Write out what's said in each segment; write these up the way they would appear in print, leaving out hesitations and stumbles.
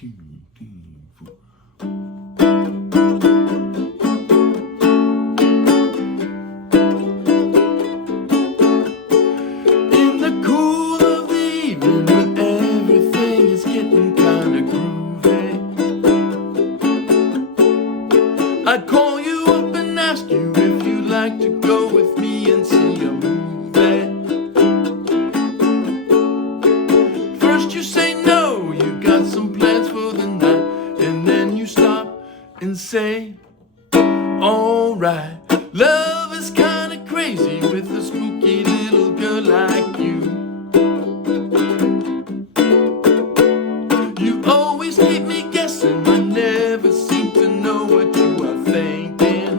2, 3, 4. In the cool of the evening, when everything is getting kinda groovy, I'd call you up and ask you if you'd like to go with me and see a movie. First you say no, you got some plans for the night, and then you stop and say, alright. Love is kinda crazy with a spooky little girl like you. You always keep me guessing, I never seem to know what you are thinking.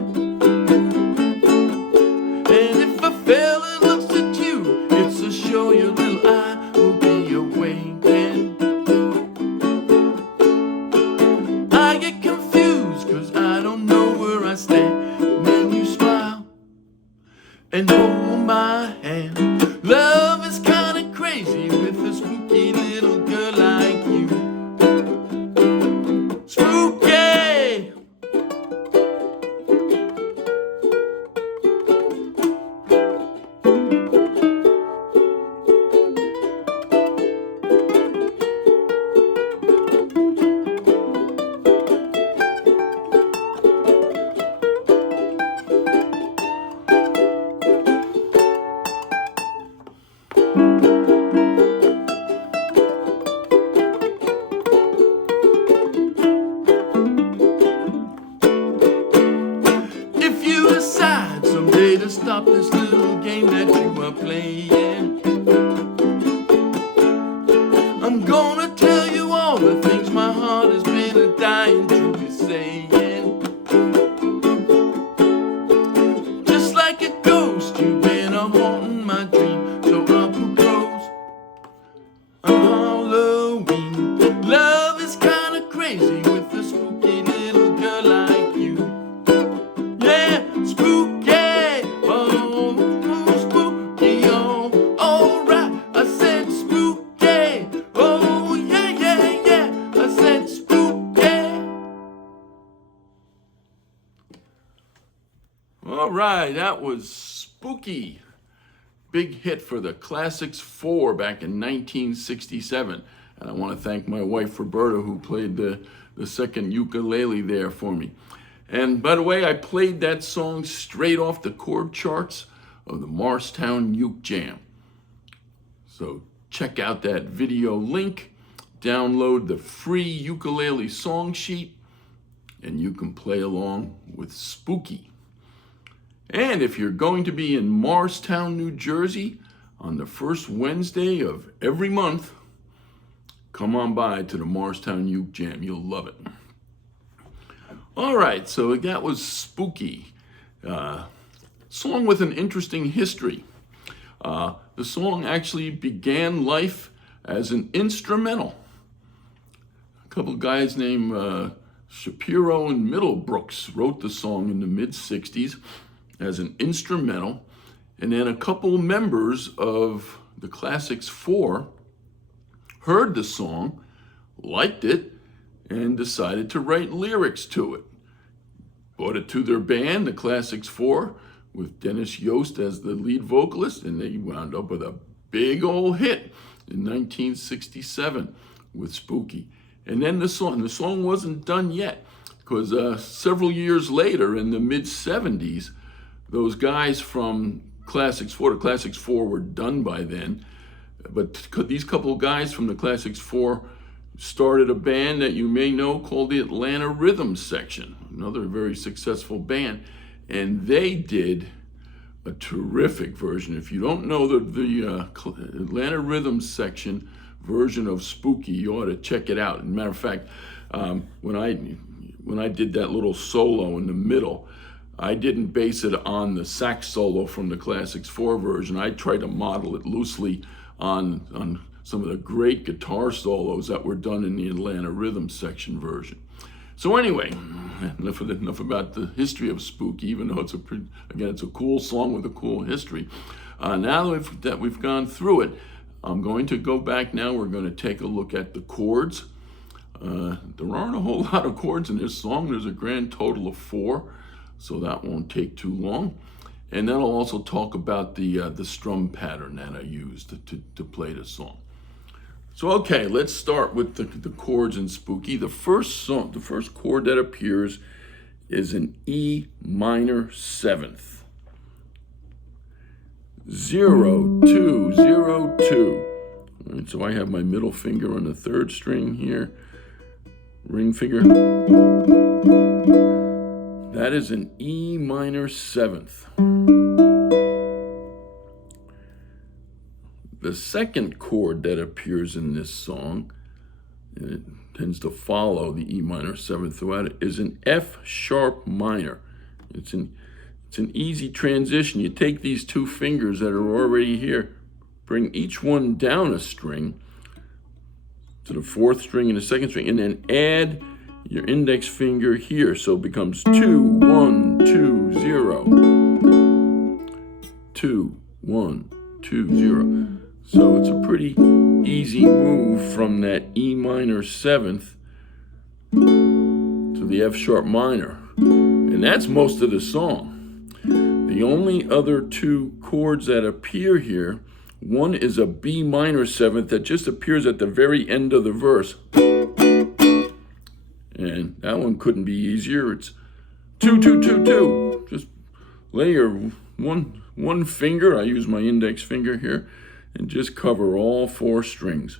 And if a fella looks at you, it's a show your little eye will be a-winkin. I get confused cause I don't know where I stand, and then you smile and hold my hand. Love is kinda crazy with a spooky little girl like you. Spooky! If you decide someday to stop this little game that you are playing, I'm gonna tell you all the things my heart has been a-dying to be saying. Just like a ghost, you've been a-haunting my dream, so I'll propose on Halloween. Love is kinda crazy with a spooky little girl like you. Yeah, spooky, oh, spooky, oh, alright. I said spooky, oh, yeah, yeah, yeah. I said spooky. All right, that was Spooky. Big hit for the Classics 4 back in 1967. And I want to thank my wife, Roberta, who played the second ukulele there for me. And by the way, I played that song straight off the chord charts of the Morristown Uke Jam. So check out that video link, download the free ukulele song sheet, and you can play along with Spooky. And if you're going to be in Morristown, New Jersey on the first Wednesday of every month, come on by to the Morristown Uke Jam. You'll love it. All right, so that was Spooky. Song with an interesting history. The song actually began life as an instrumental. A couple guys named Shapiro and Middlebrooks wrote the song in the mid-60s as an instrumental, and then a couple members of the Classics 4 heard the song, liked it, and decided to write lyrics to it. Brought it to their band, the Classics 4, with Dennis Yost as the lead vocalist, and they wound up with a big old hit in 1967 with Spooky. And then the song wasn't done yet, because several years later, in the mid-70s, those guys from Classics 4, the Classics 4 were done by then, but these couple of guys from the Classics 4 started a band that you may know called the Atlanta Rhythm Section, another very successful band, and they did a terrific version. If you don't know the Atlanta Rhythm Section version of Spooky, you ought to check it out. As a matter of fact, when I did that little solo in the middle, I didn't base it on the sax solo from the Classics 4 version. I tried to model it loosely on some of the great guitar solos that were done in the Atlanta Rhythm Section version. So anyway, enough about the history of Spooky, even though it's a cool song with a cool history. Now that we've gone through it, I'm going to go back now. We're going to take a look at the chords. There aren't a whole lot of chords in this song. There's a grand total of 4, so that won't take too long. And then I'll also talk about the strum pattern that I used to play the song. So okay, let's start with the chords in Spooky. The first chord that appears is an E minor 7th. 0, 2, 0, 2. All right, so I have my middle finger on the 3rd string here, ring finger. That is an E minor 7th. The second chord that appears in this song, and it tends to follow the E minor 7th throughout it, is an F sharp minor. It's an easy transition. You take these 2 fingers that are already here, bring each one down a string to the 4th string and the 2nd string, and then add your index finger here. So it becomes 2, 1, 2, 0. 2, 1, 2, 0. So it's a pretty easy move from that E minor 7th to the F sharp minor. And that's most of the song. The only other 2 chords that appear here, one is a B minor 7th that just appears at the very end of the verse. And that one couldn't be easier. It's 2, 2, 2, 2. Just lay your one finger, I use my index finger here, and just cover all 4 strings.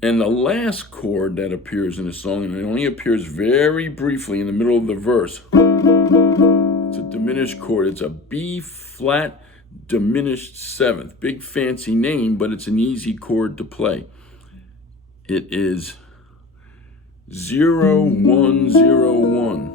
And the last chord that appears in the song, and it only appears very briefly in the middle of the verse, it's a diminished chord. It's a B flat diminished 7th. Big fancy name, but it's an easy chord to play. It is 0, 1, 0, 1.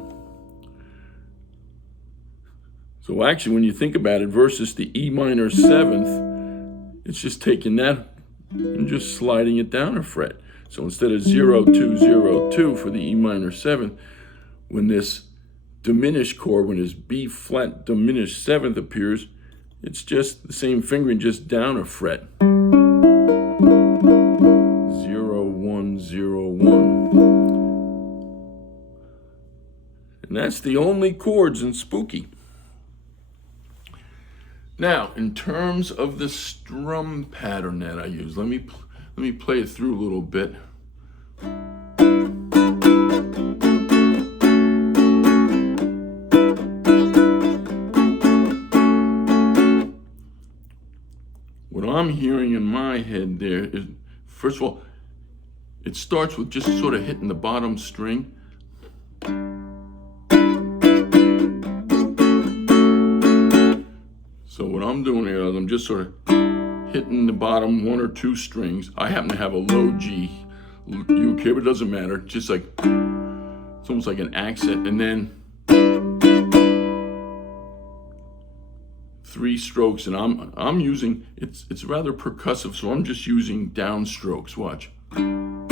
So actually, when you think about it, versus the E minor 7th, it's just taking that and just sliding it down a fret. So instead of 0, 2, 0, 2 for the E minor 7th, when this diminished chord, when this B flat diminished 7th appears, it's just the same fingering, just down a fret. 0, 1, 0, 1. And that's the only chords in Spooky. Now, in terms of the strum pattern that I use, let me play it through a little bit. What I'm hearing in my head there is, first of all, it starts with just sort of hitting the bottom string. So what I'm doing here is I'm just sort of hitting the bottom 1 or 2 strings. I happen to have a low G uke here, but it doesn't matter. Just like, it's almost like an accent. And then 3 strokes, and I'm using, it's rather percussive, so I'm just using down strokes. Watch. And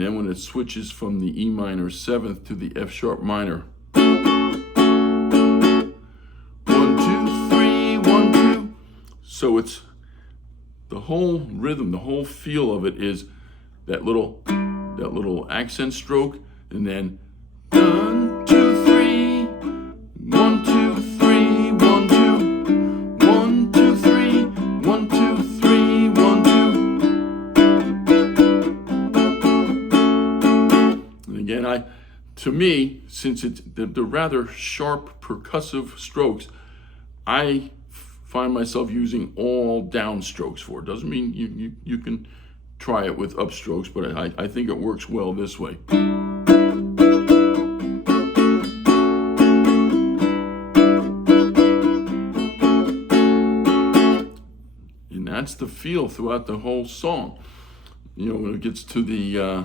then when it switches from the E minor 7th to the F sharp minor, 1, 2, 3, 1, 2. So it's the whole rhythm, the whole feel of it is that little accent stroke, and then 1, 2, 3, 1, 2, 3, 1, 2, 1, 2, 3, 1, 2, 3, 1, 2. And again, to me, since it's the rather sharp percussive strokes, I find myself using all down strokes for it. Doesn't mean you can try it with upstrokes, but I think it works well this way. And that's the feel throughout the whole song. You know, when it gets to the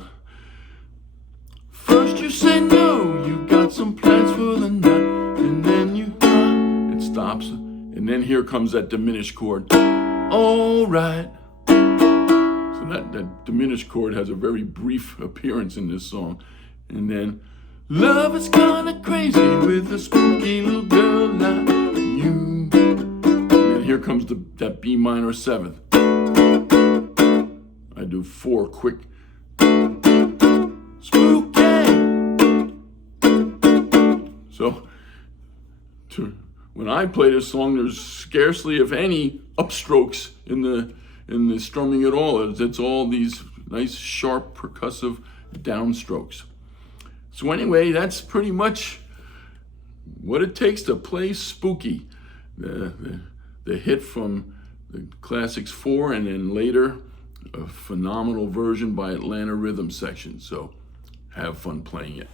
first you say no, you got some plans for the night, and then it stops, and then here comes that diminished chord. All right. So that diminished chord has a very brief appearance in this song. And then, love is kinda crazy with a spooky little girl like you. And minor 7th. I do 4 quick. Spooky! So, when I play this song, there's scarcely, if any, upstrokes in the strumming at all. It's all these nice, sharp, percussive downstrokes. So anyway, that's pretty much what it takes to play Spooky, the hit from the Classics 4, and then later a phenomenal version by Atlanta Rhythm Section. So have fun playing it.